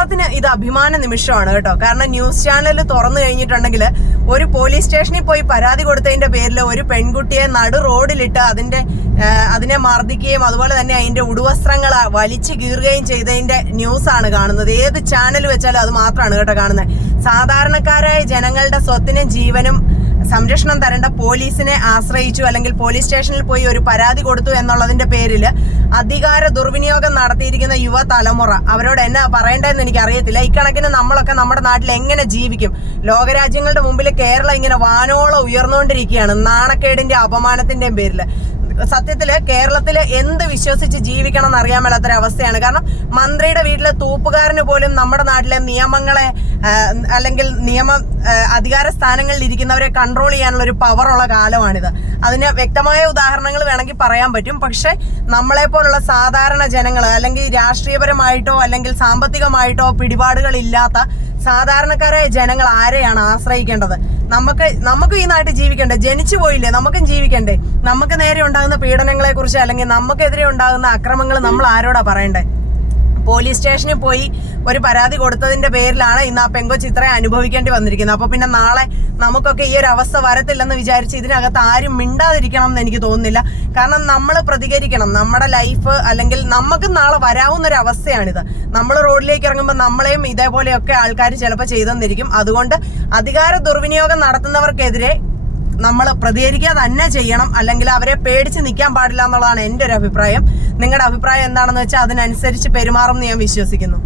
കേരളത്തിന് ഇത് അഭിമാന നിമിഷമാണ് കേട്ടോ. കാരണം ന്യൂസ് ചാനൽ തുറന്നു കഴിഞ്ഞിട്ടുണ്ടെങ്കിൽ ഒരു പോലീസ് സ്റ്റേഷനിൽ പോയി പരാതി കൊടുത്തതിന്റെ പേരിൽ ഒരു പെൺകുട്ടിയെ നടു റോഡിലിട്ട് അതിന്റെ അതിനെ മർദ്ദിക്കുകയും അതുപോലെ തന്നെ അതിന്റെ ഉടുവസ്ത്രങ്ങൾ വലിച്ചു കീറുകയും ചെയ്തതിന്റെ ആണ് കാണുന്നത്. ഏത് ചാനൽ വെച്ചാലും അത് മാത്രമാണ് കേട്ടോ കാണുന്നത് സാധാരണക്കാരായ ജനങ്ങളുടെ സ്വത്തിനും ജീവനും സംരക്ഷണം തരേണ്ട പോലീസിനെ ആശ്രയിച്ചു അല്ലെങ്കിൽ പോലീസ് സ്റ്റേഷനിൽ പോയി ഒരു പരാതി കൊടുത്തു എന്നുള്ളതിന്റെ പേരിൽ അധികാര ദുർവിനിയോഗം നടത്തിയിരിക്കുന്ന യുവ തലമുറ അവരോട് എന്നാ പറയേണ്ടതെന്ന് എനിക്ക് അറിയത്തില്ല ഇക്കണക്കിന് നമ്മളൊക്കെ നമ്മുടെ നാട്ടിൽ എങ്ങനെ ജീവിക്കും? ലോകരാജ്യങ്ങളുടെ മുമ്പിൽ കേരളം ഇങ്ങനെ വാനോളം ഉയർന്നുകൊണ്ടിരിക്കുകയാണ്. നാണക്കേടിന്റെ അപമാനത്തിന്റെയും പേരിൽ സത്യത്തിൽ കേരളത്തിൽ എന്ത് വിശ്വസിച്ച് ജീവിക്കണം എന്ന് അറിയാൻ മേലാത്തൊരവസ്ഥയാണ്. കാരണം മന്ത്രിയുടെ വീട്ടിലെ തൂപ്പുകാരന് പോലും നമ്മുടെ നാട്ടിലെ നിയമങ്ങളെ അല്ലെങ്കിൽ നിയമ അധികാര സ്ഥാനങ്ങളിൽ ഇരിക്കുന്നവരെ കൺട്രോൾ ചെയ്യാനുള്ള ഒരു പവറുള്ള കാലമാണിത്. അതിന് വ്യക്തമായ ഉദാഹരണങ്ങൾ വേണമെങ്കിൽ പറയാൻ പറ്റും. പക്ഷെ നമ്മളെ പോലുള്ള സാധാരണ ജനങ്ങൾ അല്ലെങ്കിൽ രാഷ്ട്രീയപരമായിട്ടോ അല്ലെങ്കിൽ സാമ്പത്തികമായിട്ടോ പിടിപാടുകളില്ലാത്ത സാധാരണക്കാരായ ജനങ്ങൾ ആരെയാണ് ആശ്രയിക്കേണ്ടത്? നമുക്ക് നമുക്ക് ഈ നാട്ടിൽ ജീവിക്കണ്ടേ? ജനിച്ചു പോയില്ലേ? നമുക്കും ജീവിക്കണ്ടേ? നമുക്ക് നേരെ ഉണ്ടാകുന്ന പീഡനങ്ങളെ കുറിച്ച് അല്ലെങ്കിൽ നമുക്കെതിരെ ഉണ്ടാകുന്ന അക്രമങ്ങൾ നമ്മൾ ആരോടാ പറയണ്ടേ? പോലീസ് സ്റ്റേഷനിൽ പോയി ഒരു പരാതി കൊടുത്തതിന്റെ പേരിലാണ് ഇന്ന് ആ പെങ്കൊച്ച് ഇത്രയും അനുഭവിക്കേണ്ടി വന്നിരിക്കുന്നത്. അപ്പൊ പിന്നെ നാളെ നമുക്കൊക്കെ ഈ ഒരു അവസ്ഥ വരത്തില്ലെന്ന് വിചാരിച്ച് ഇതിനകത്ത് ആരും മിണ്ടാതിരിക്കണം എന്ന് എനിക്ക് തോന്നുന്നില്ല. കാരണം നമ്മൾ പ്രതികരിക്കണം. നമ്മുടെ ലൈഫ് അല്ലെങ്കിൽ നമുക്ക് നാളെ വരാവുന്ന ഒരു അവസ്ഥയാണിത്. നമ്മൾ റോഡിലേക്ക് ഇറങ്ങുമ്പോൾ നമ്മളെയും ഇതേപോലെയൊക്കെ ആൾക്കാർ ചിലപ്പോൾ ചെയ്തെന്നിരിക്കും അതുകൊണ്ട് അധികാര ദുർവിനിയോഗം നടത്തുന്നവർക്കെതിരെ നമ്മൾ പ്രതികരിക്കുക തന്നെ ചെയ്യണം അല്ലെങ്കിൽ അവരെ പേടിച്ച് നിൽക്കാൻ പാടില്ല എന്നുള്ളതാണ് എന്റെ ഒരു അഭിപ്രായം. നിങ്ങളുടെ അഭിപ്രായം എന്താണെന്ന് വെച്ചാൽ അതിനനുസരിച്ച് പെരുമാറും എന്ന് ഞാൻ വിശ്വസിക്കുന്നു.